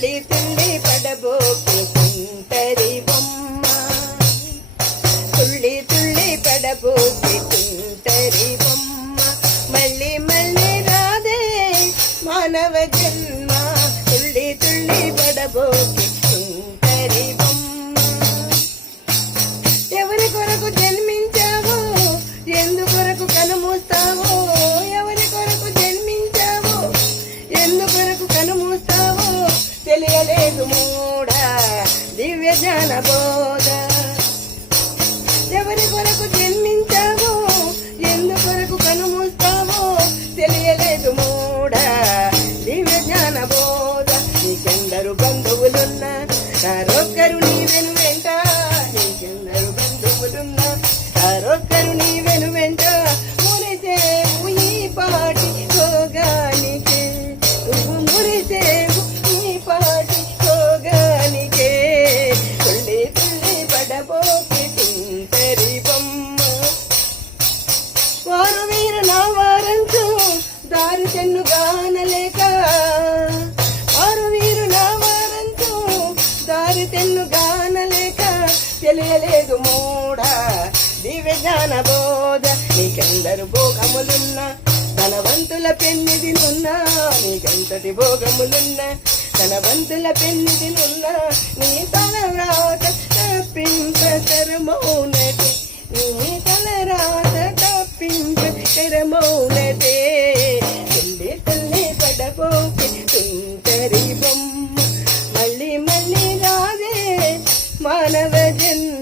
తల్లి తుళ్ళి పడబోకు తుంటరి బొమ్మ. తుళ్ళి తుళ్ళి పడబోకి తుంటరి బొమ్మ. మళ్ళీ మళ్ళీ రాదే మానవ జన్మ. తుళ్ళి తుళ్ళి పడబోకి తుంటరి బొమ్మ. ఎవరి కొరకు జన్మించావో? ఎందు కొరకు కనుమూస్తావో? దివ్య జన బోధ దారి చెన్ను గానలేక వారు వీరు నా వారంతో దారి తెన్ను గానలేక తెలియలేదు మూడా. దివ్య జ్ఞాన బోధ నీకెందరు భోగములున్నా? ధనవంతుల పెన్నిదినున్నా నీకెంతటి భోగములున్నా? ధనవంతుల పెన్నిదినున్నా నీ తల రాత తప్పింపతరమౌనటి నీ తల రాత తప్పింపతరమౌనటి മാനവജന്മ